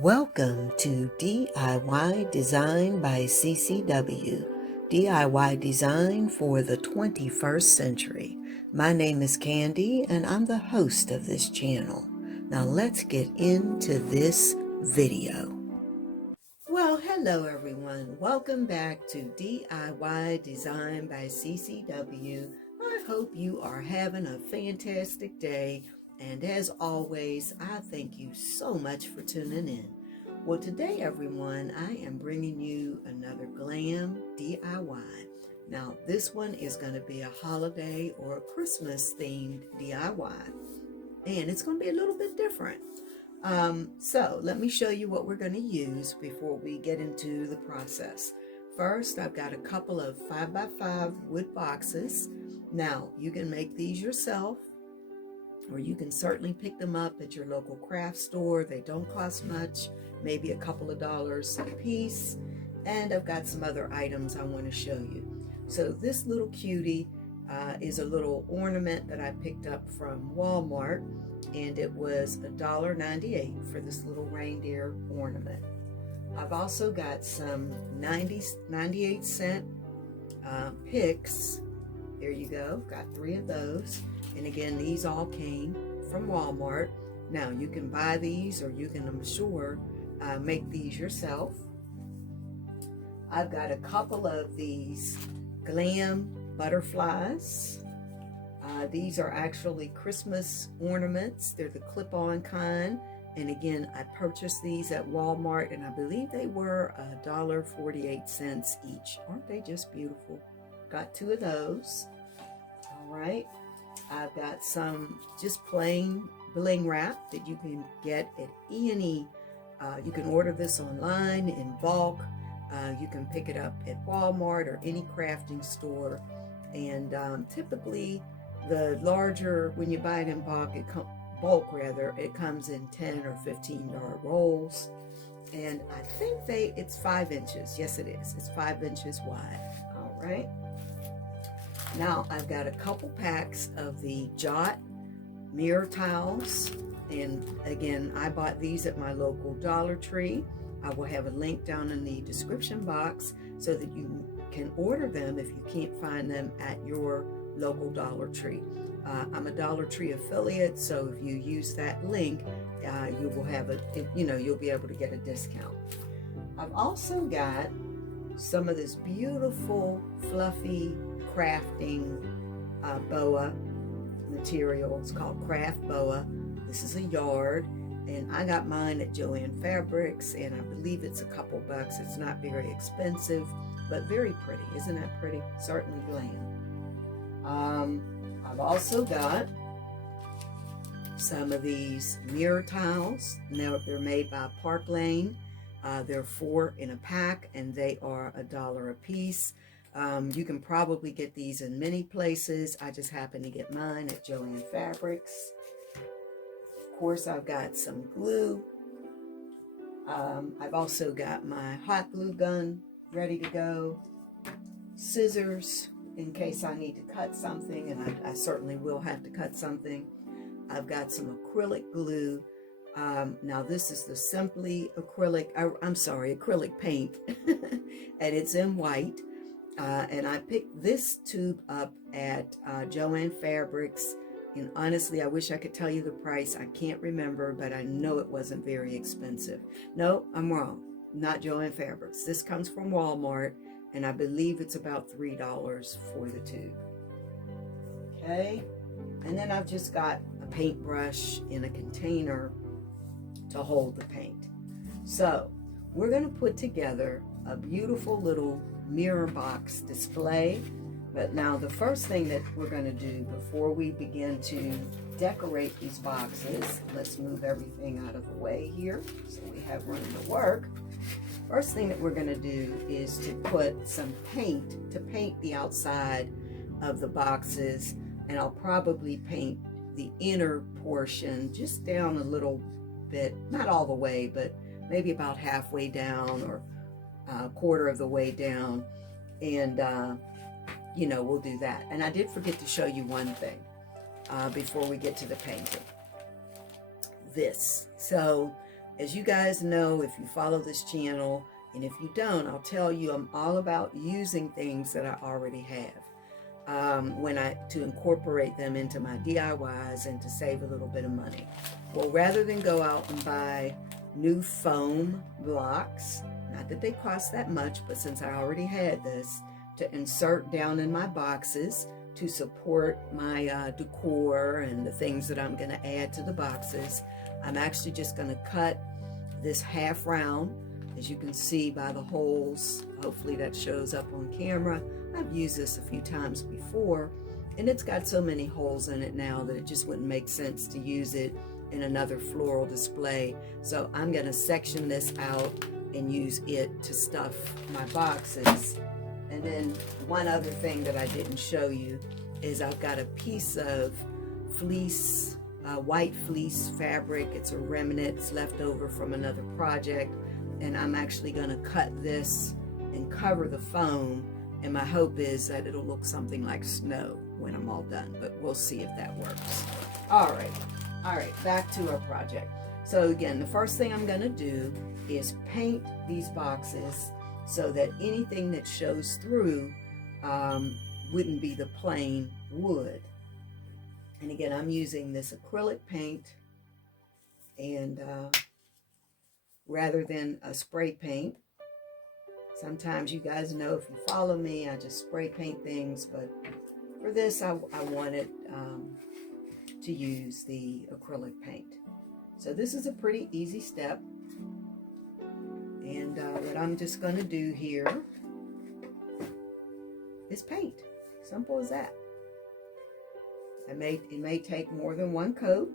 Welcome to DIY Design by CCW, DIY Design for the 21st Century. My name is Candy and I'm the host of this channel. Now let's get into this video. Well, hello everyone. Welcome back to DIY Design by CCW. I hope you are having a fantastic day. And as always, I thank you so much for tuning in. Well, today, everyone, I am bringing you another Glam DIY. Now, this one is going to be a holiday or a Christmas themed DIY, and it's going to be a little bit different. So let me show you what we're going to use before we get into the process. First, I've got a couple of 5x5 wood boxes. Now, you can make these yourself, or you can certainly pick them up at your local craft store. They don't cost much, maybe a couple of dollars a piece. And I've got some other items I want to show you. So this little cutie is a little ornament that I picked up from Walmart, and it was $1.98 for this little reindeer ornament. I've also got some 98-cent picks. There you go, got 3 of those. And again, these all came from Walmart. Now, you can buy these, or you can, I'm sure, make these yourself. I've got a couple of these Glam butterflies. These are actually Christmas ornaments. They're the clip-on kind. And again, I purchased these at Walmart, and I believe they were $1.48 each. Aren't they just beautiful? Got 2 of those. All right. I've got some just plain Bling Wrap that you can get at any, you can order this online in bulk. You can pick it up at Walmart or any crafting store. And typically the larger, when you buy it in bulk, it comes in 10 or 15-yard rolls. And I think it's 5 inches. Yes, it is. It's 5 inches wide. All right. Now, I've got a couple packs of the Jot mirror tiles, and again, I bought these at my local Dollar Tree. I will have a link down in the description box so that you can order them if you can't find them at your local Dollar Tree. I'm a Dollar Tree affiliate, so if you use that link, you will have you'll be able to get a discount. I've also got some of this beautiful, fluffy crafting boa material. It's called craft boa. This is a yard, and I got mine at Joann Fabrics, and I believe it's a couple bucks. It's not very expensive, but very pretty. Isn't that pretty? Certainly Glam. I've also got some of these mirror tiles. Now, they're made by Park Lane. There are 4 in a pack, and they are $1 a piece. You can probably get these in many places. I just happened to get mine at Joann Fabrics. Of course, I've got some glue. I've also got my hot glue gun ready to go. Scissors in case I need to cut something, and I certainly will have to cut something. I've got some acrylic glue. Now this is the Simply acrylic paint, and it's in white. And I picked this tube up at Joann Fabrics, and honestly, I wish I could tell you the price. I can't remember, but I know it wasn't very expensive. No, I'm wrong. Not Joann Fabrics. This comes from Walmart, and I believe it's about $3 for the tube. Okay, and then I've just got a paintbrush in a container to hold the paint. So we're going to put together a beautiful little mirror box display. But now the first thing that we're going to do before we begin to decorate these boxes, let's move everything out of the way here so we have room to work. First thing that we're going to do is to put some paint to paint the outside of the boxes, and I'll probably paint the inner portion just down a little bit, not all the way, but maybe about halfway down or a quarter of the way down, and we'll do that. And I did forget to show you one thing before we get to the painting. So As you guys know, if you follow this channel, and if you don't, I'll tell you I'm all about using things that I already have to incorporate them into my DIYs and to save a little bit of money. Well, rather than go out and buy new foam blocks, not that they cost that much, but since I already had this to insert down in my boxes to support my decor and the things that I'm going to add to the boxes, I'm actually just going to cut this half round. As you can see by the holes, hopefully that shows up on camera. I've used this a few times before, and it's got so many holes in it now that it just wouldn't make sense to use it in another floral display. So I'm going to section this out and use it to stuff my boxes. And then one other thing that I didn't show you is I've got a piece of fleece, white fleece fabric. It's a remnant, it's left over from another project. And I'm actually going to cut this and cover the foam, and my hope is that it'll look something like snow when I'm all done, but we'll see if that works. All right, back to our project. So again, the first thing I'm going to do is paint these boxes so that anything that shows through wouldn't be the plain wood. And again, I'm using this acrylic paint, and rather than a spray paint. Sometimes you guys know, if you follow me, I just spray paint things, but for this I wanted to use the acrylic paint. So this is a pretty easy step, and what I'm just going to do here is paint. Simple as that. It may take more than one coat,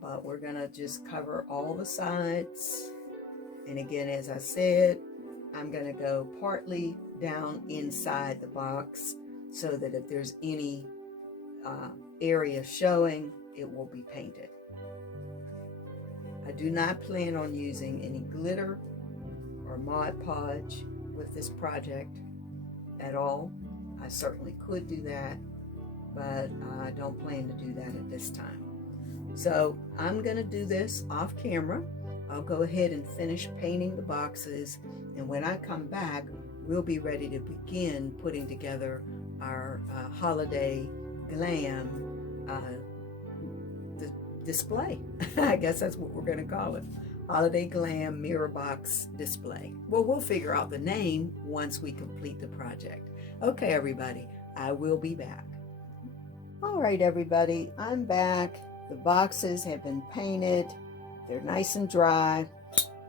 but we're gonna just cover all the sides. And again, as I said, I'm gonna go partly down inside the box so that if there's any area showing, it will be painted. I do not plan on using any glitter or Mod Podge with this project at all. I certainly could do that, but I don't plan to do that at this time. So I'm going to do this off camera. I'll go ahead and finish painting the boxes, and when I come back, we'll be ready to begin putting together our holiday glam display. I guess that's what we're going to call it. Holiday Glam Mirror Box Display. Well, we'll figure out the name once we complete the project. Okay, everybody, I will be back. All right, everybody, I'm back. The boxes have been painted. They're nice and dry.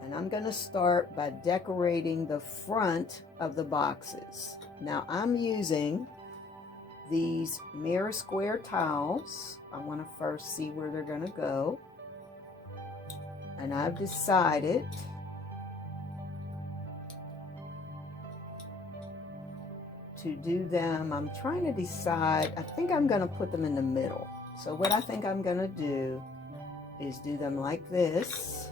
And I'm going to start by decorating the front of the boxes. Now, I'm using these mirror square tiles. I want to first see where they're going to go. And I've decided to do them. I'm trying to decide. I think I'm going to put them in the middle. So what I think I'm going to do is do them like this.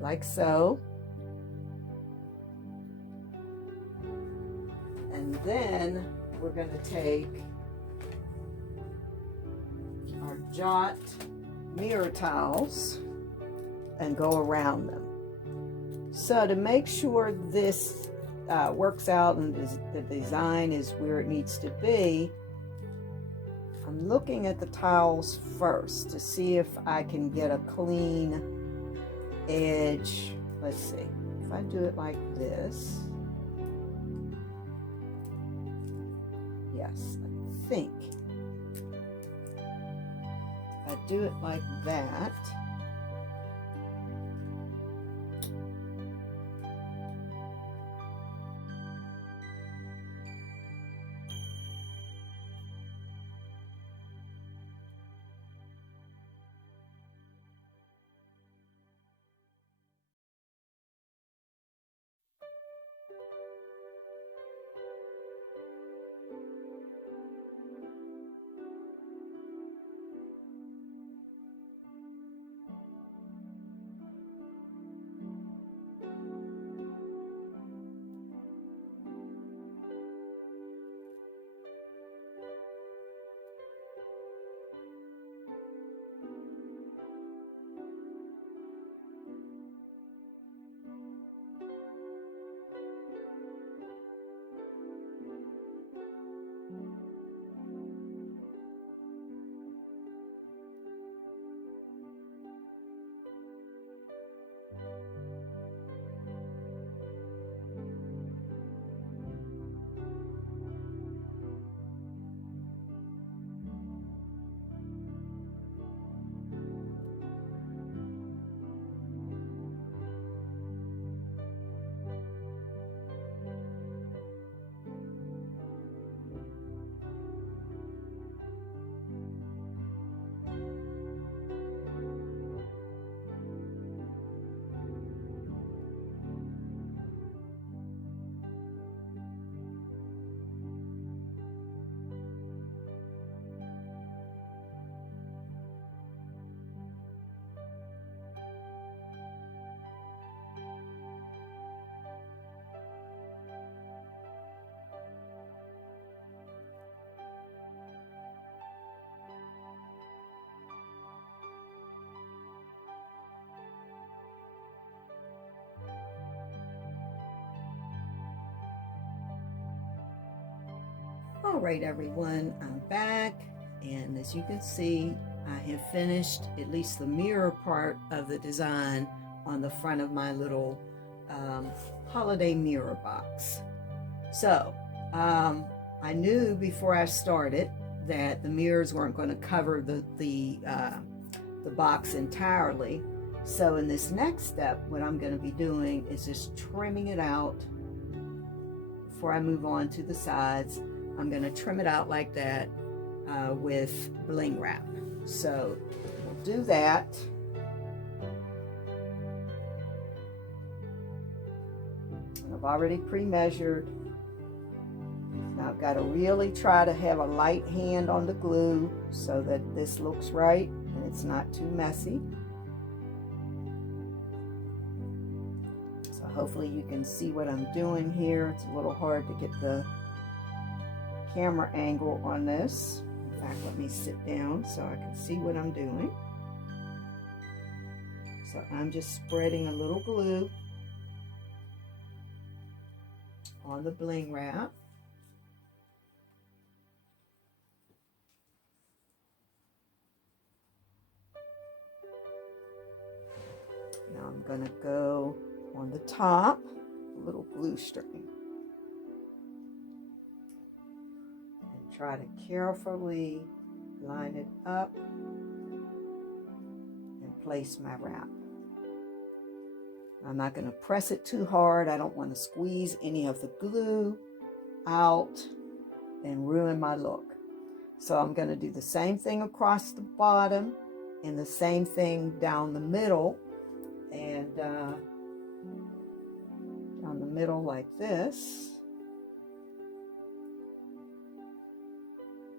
Like so. And then we're going to take our jot mirror tiles and go around them. So to make sure this works out and the design is where it needs to be, I'm looking at the tiles first to see if I can get a clean edge. Let's see, if I do it like this, yes, I think if I do it like that, All right, everyone, I'm back, and as you can see, I have finished at least the mirror part of the design on the front of my little holiday mirror box. So I knew before I started that the mirrors weren't going to cover the box entirely. So in this next step, what I'm going to be doing is just trimming it out. Before I move on to the sides, I'm going to trim it out like that with Bling Wrap. So we'll do that. I've already pre-measured. Now I've got to really try to have a light hand on the glue so that this looks right and it's not too messy. So hopefully you can see what I'm doing here. It's a little hard to get the camera angle on this. In fact, let me sit down so I can see what I'm doing. So I'm just spreading a little glue on the Bling Wrap. Now I'm going to go on the top, a little glue string. And try to carefully line it up and place my wrap. I'm not going to press it too hard. I don't want to squeeze any of the glue out and ruin my look. So I'm going to do the same thing across the bottom and the same thing down the middle, and down the middle like this.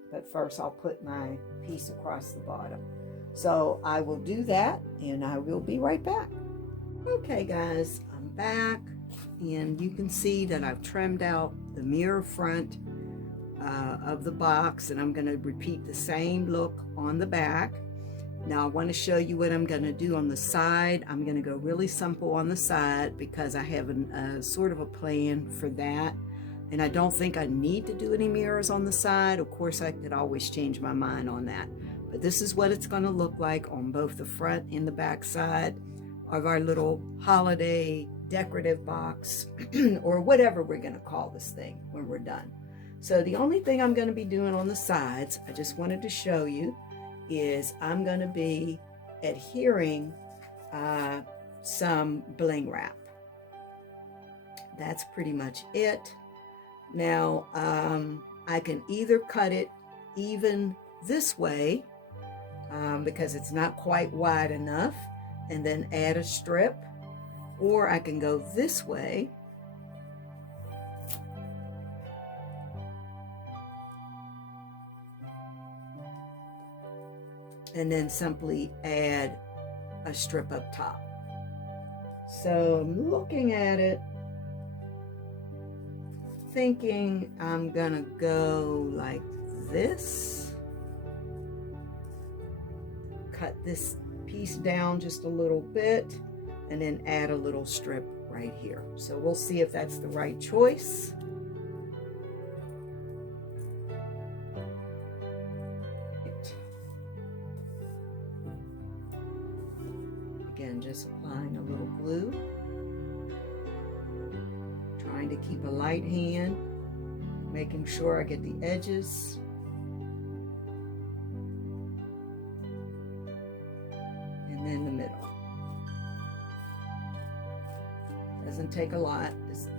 But first I'll put my piece across the bottom. So I will do that and I will be right back. Okay guys, I'm back, and you can see that I've trimmed out the mirror front of the box, and I'm going to repeat the same look on the back. Now I want to show you what I'm going to do on the side. I'm going to go really simple on the side because I have sort of a plan for that, and I don't think I need to do any mirrors on the side. Of course, I could always change my mind on that, but this is what it's going to look like on both the front and the back side of our little holiday decorative box or whatever we're going to call this thing when we're done. So the only thing I'm going to be doing on the sides, I just wanted to show you, is I'm going to be adhering some Bling Wrap. That's pretty much it. Now I can either cut it even this way because it's not quite wide enough, and then add a strip, or I can go this way and then simply add a strip up top. So I'm looking at it, thinking I'm gonna go like this, cut this piece down just a little bit, and then add a little strip right here. So we'll see if that's the right choice. Again, just applying a little glue, trying to keep a light hand, making sure I get the edges. In the middle. Doesn't take a lot.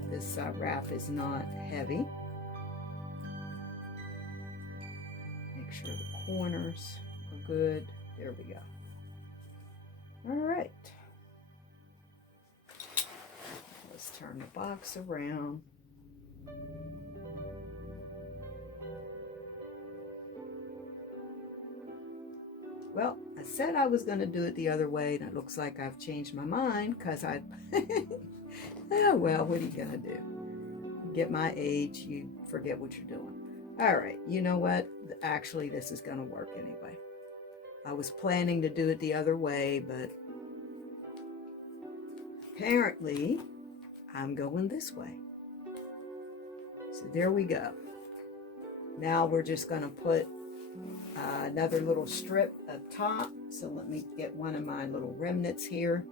This wrap is not heavy. Make sure the corners are good. There we go. All right. Let's turn the box around. Well, I said I was going to do it the other way, and it looks like I've changed my mind because I, oh, well, what are you going to do? Get my age, you forget what you're doing. All right, you know what? Actually, this is going to work anyway. I was planning to do it the other way, but apparently I'm going this way. So there we go. Now we're just going to put another little strip up top. So let me get one of my little remnants here.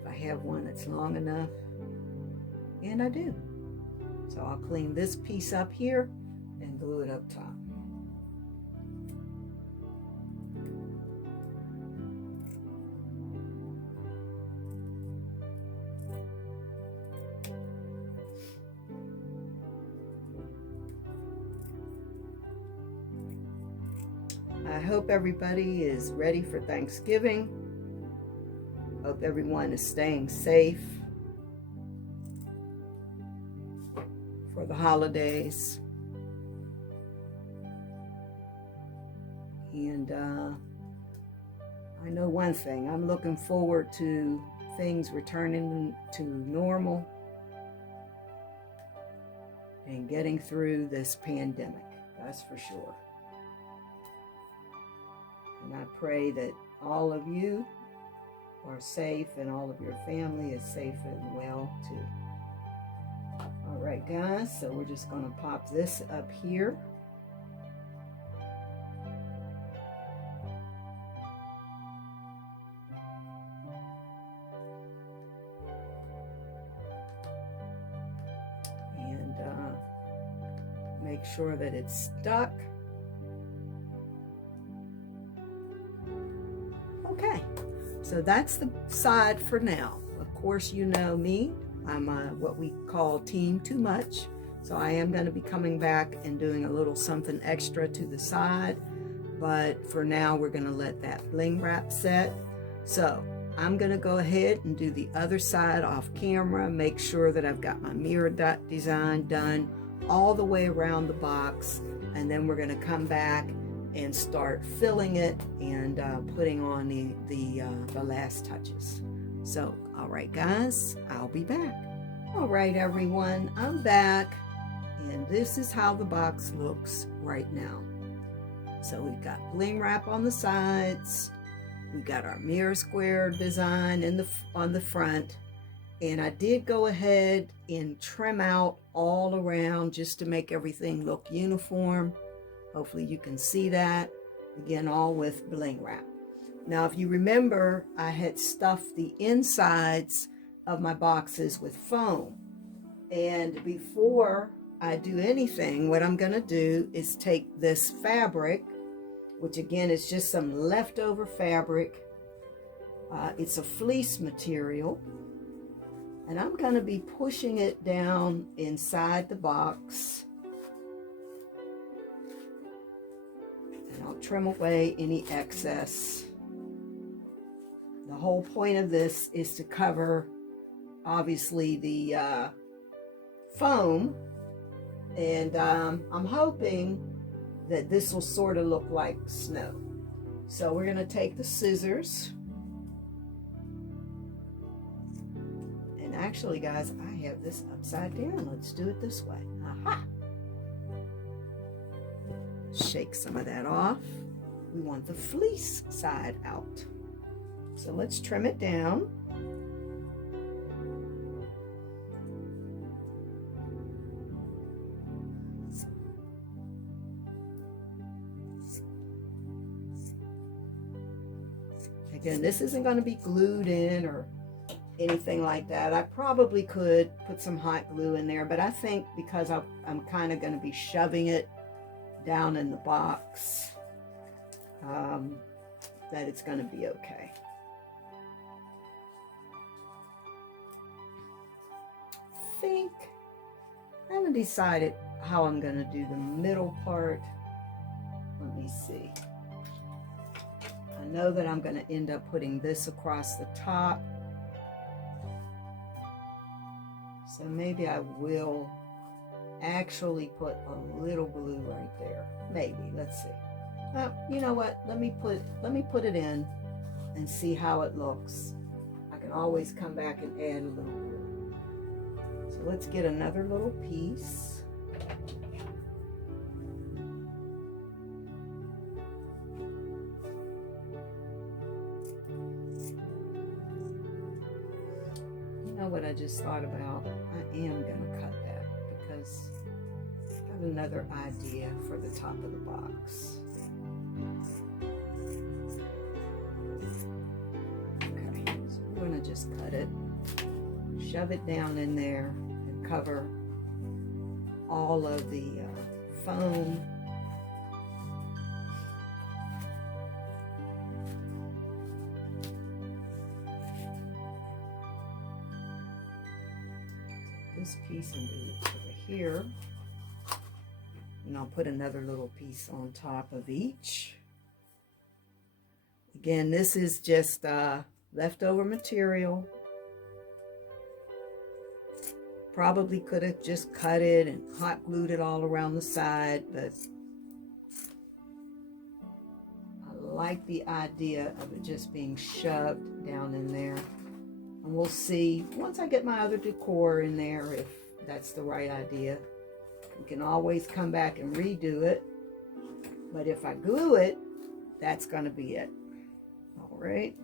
If I have one that's long enough, and I do. So I'll clean this piece up here and glue it up top. I hope everybody is ready for Thanksgiving. Hope everyone is staying safe for the holidays. And I know one thing, I'm looking forward to things returning to normal and getting through this pandemic, that's for sure. And I pray that all of you are safe and all of your family is safe and well too. All right, guys, so we're just going to pop this up here. And make sure that it's stuck. Okay, so that's the side for now. Of course, you know me. I'm what we call team too much. So I am going to be coming back and doing a little something extra to the side. But for now, we're going to let that bling wrap set. So I'm going to go ahead and do the other side off camera. Make sure that I've got my mirror design done all the way around the box. And then we're going to come back and start filling it and putting on the last touches. So, all right, guys, I'll be back. All right, everyone, I'm back, and this is how the box looks right now. So we've got bling wrap on the sides, we got our mirror square design on the front, and I did go ahead and trim out all around just to make everything look uniform. Hopefully you can see that. Again, all with bling wrap. Now, if you remember, I had stuffed the insides of my boxes with foam. And before I do anything, what I'm going to do is take this fabric, which again is just some leftover fabric. It's a fleece material. And I'm going to be pushing it down inside the box. I'll trim away any excess. The whole point of this is to cover, obviously, the foam. And I'm hoping that this will sort of look like snow. So we're going to take the scissors. And actually, guys, I have this upside down. Let's do it this way. Aha! Shake some of that off. We want the fleece side out. So let's trim it down. Again, this isn't going to be glued in or anything like that. I probably could put some hot glue in there, but I think because I'm kind of going to be shoving it down in the box, that it's going to be okay. I haven't decided how I'm going to do the middle part. Let me see. I know that I'm going to end up putting this across the top. So maybe I will actually put a little glue right there. Maybe, let's see. You know what? Let me put it in and see how it looks. I can always come back and add a little glue. So let's get another little piece. You know what I just thought about? I am gonna cut that Got another idea for the top of the box. Okay, so we're going to just cut it, shove it down in there, and cover all of the foam. This piece and do it over here, and I'll put another little piece on top of each. Again, this is just leftover material. Probably could have just cut it and hot glued it all around the side, but I like the idea of it just being shoved down in there. And we'll see once I get my other decor in there if that's the right idea. We can always come back and redo it. But if I glue it, that's going to be it. All right.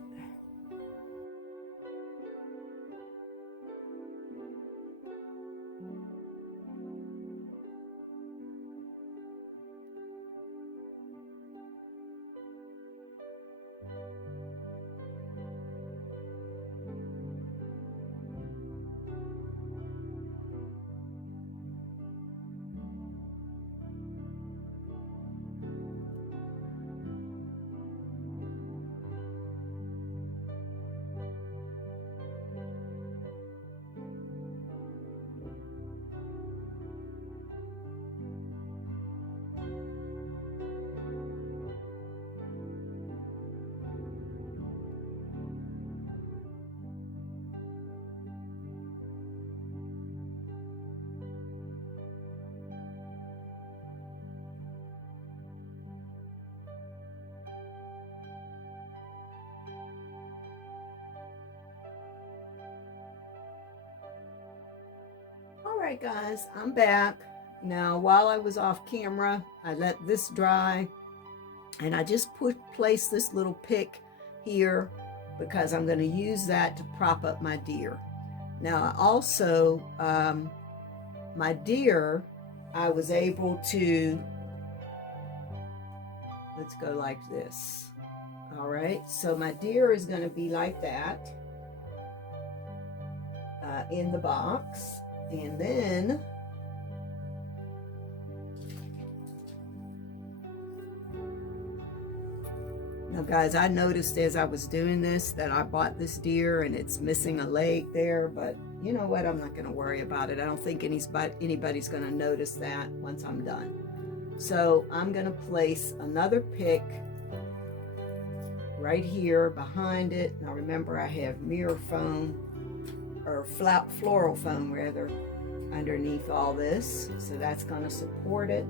Alright guys, I'm back. Now while I was off camera, I let this dry and I just placed this little pick here because I'm going to use that to prop up my deer. Now I also, my deer, I was able to, let's go like this. Alright, so my deer is going to be like that in the box. And then now guys, I noticed as I was doing this that I bought this deer and it's missing a leg there, but you know what, I'm not going to worry about it. I don't think anybody's going to notice that once I'm done. So I'm going to place another pick right here behind it. Now remember, I have mirror foam, or floral foam rather, underneath all this, so that's going to support it.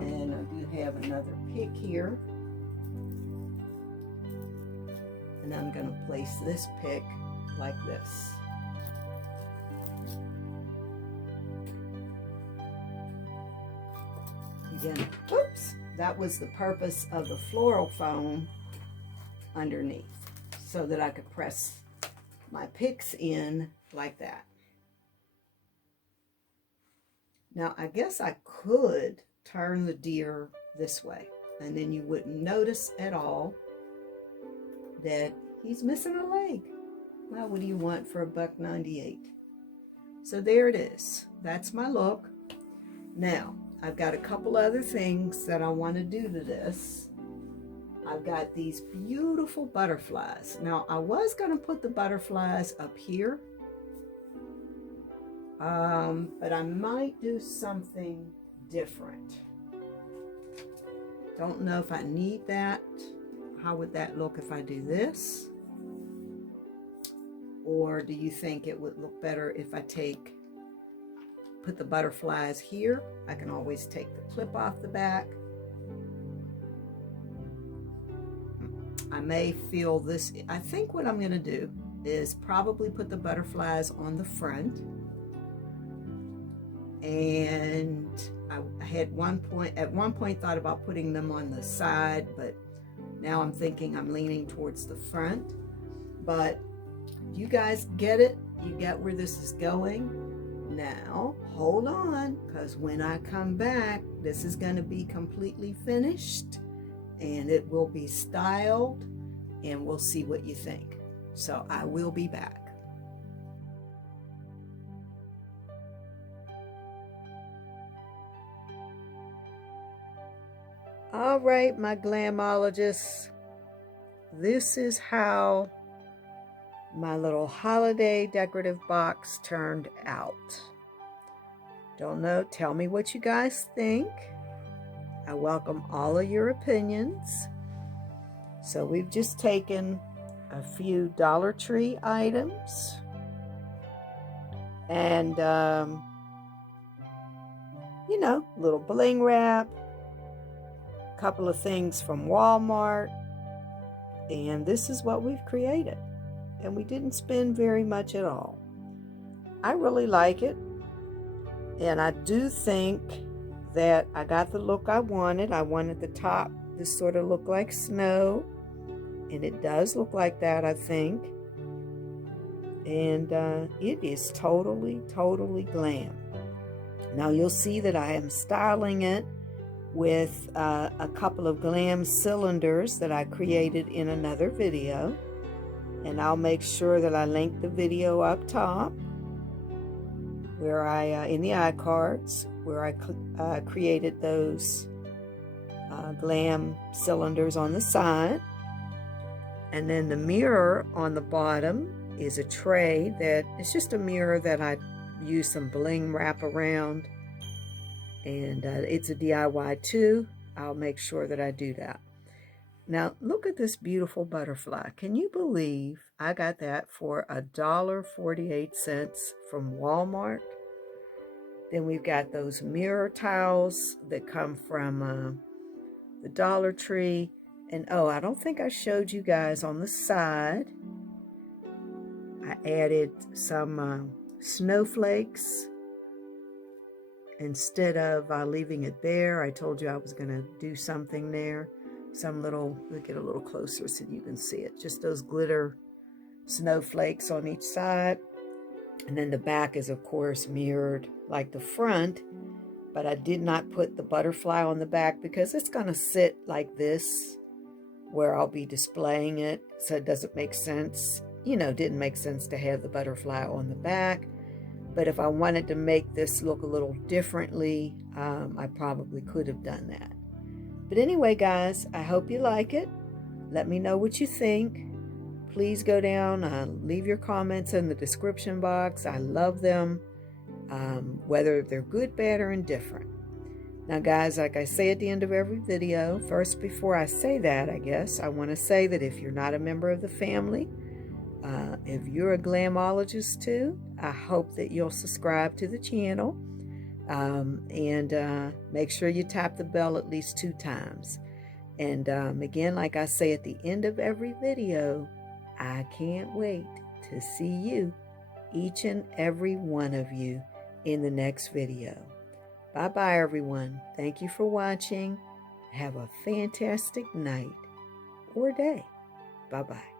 And I do have another pick here, and I'm going to place this pick like this. Again, oops, that was the purpose of the floral foam underneath, so that I could press my picks in like that. Now I guess I could turn the deer this way and then you wouldn't notice at all that he's missing a leg. Well, what do you want for $1.98? So there it is. That's my look. Now I've got a couple other things that I want to do to this. I've got these beautiful butterflies. Now, I was going to put the butterflies up here, but I might do something different. Don't know if I need that. How would that look if I do this? Or do you think it would look better if I put the butterflies here? I can always take the clip off the back. I may feel this. I think what I'm going to do is probably put the butterflies on the front. And I had at one point thought about putting them on the side, but now I'm thinking I'm leaning towards the front. But you guys get it. You get where this is going. Now, hold on, because when I come back, this is going to be completely finished and it will be styled and we'll see what you think. So I will be back. All right, my glamologists, this is how my little holiday decorative box turned out. Don't know, tell me what you guys think. I welcome all of your opinions. So we've just taken a few Dollar Tree items and, you know, little bling wrap, a couple of things from Walmart, and this is what we've created. And we didn't spend very much at all. I really like it, and I do think that I got the look I wanted. I wanted the top to sort of look like snow, and it does look like that, I think. And it is totally glam. Now you'll see that I am styling it with a couple of glam cylinders that I created in another video, and I'll make sure that I link the video up top where I in the iCards where I created those glam cylinders on the side. And then the mirror on the bottom is a tray that it's just a mirror that I used some bling wrap around, and it's a DIY too. I'll make sure that I do that. Now look at this beautiful butterfly. Can you believe I got that for $1.48 from Walmart? Then we've got those mirror tiles that come from the Dollar Tree. And oh, I don't think I showed you guys on the side. I added some snowflakes. Instead of leaving it bare, I told you I was going to do something there. Some little, we'll get a little closer so you can see it. Just those glitter snowflakes on each side. And then the back is, of course, mirrored like the front. But I did not put the butterfly on the back because it's going to sit like this where I'll be displaying it. So it doesn't make sense. You know, didn't make sense to have the butterfly on the back. But if I wanted to make this look a little differently, I probably could have done that. But anyway, guys, I hope you like it. Let me know what you think. Please go down, leave your comments in the description box. I love them, whether they're good, bad, or indifferent. Now, guys, like I say at the end of every video, first, before I say that, I guess, I want to say that if you're not a member of the family, if you're a glamologist too, I hope that you'll subscribe to the channel. And make sure you tap the bell at least 2 times. And again, like I say at the end of every video, I can't wait to see you, each and every one of you, in the next video. Bye-bye, everyone. Thank you for watching. Have a fantastic night or day. Bye-bye.